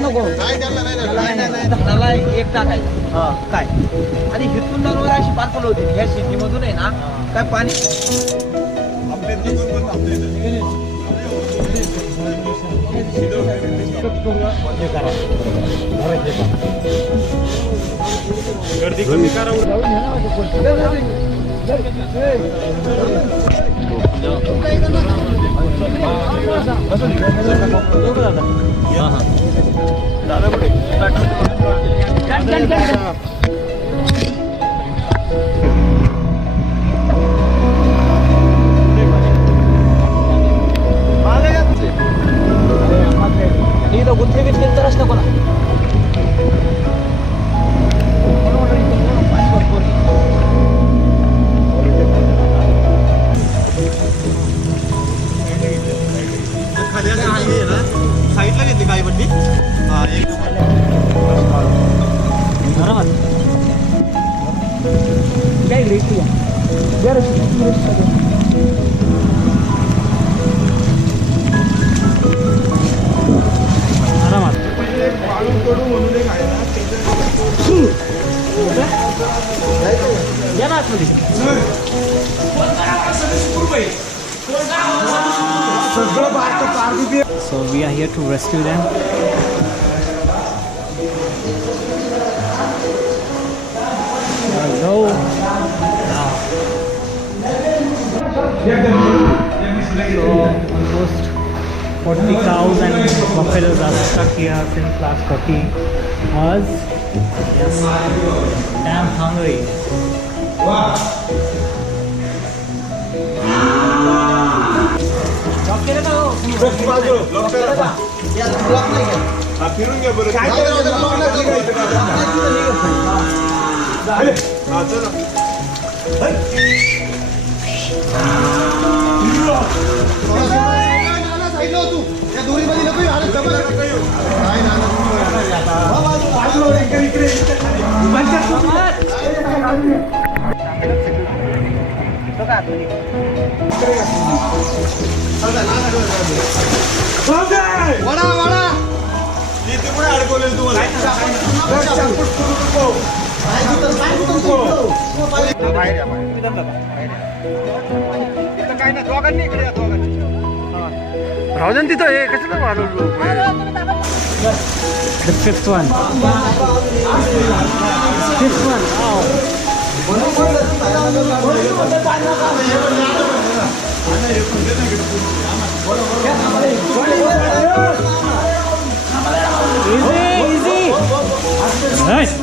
नको त्याला एक टाकायचं काय आणि हिथून नंबर अशी पार्सल होती ह्या शेतीमधून आहे ना काय पाणी गर्दी कमी करा इथं गुंथे बिंथे तरच नको ना साईडला घेतली काही पण So we are here to rescue them. Hello. So almost 40 cows and buffaloes are stuck here since last 40 hours. Yes, damn hungry. फिरून घ्या बरं वडा वडा तिथे कुठे अडकवलेलं तुम्हाला काय नाही दोघांनी इकडे या दोघांनी राहून तिथं हे कशाला वाढवलं The fifth one. Fifth one. Easy, easy. Nice.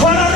Vada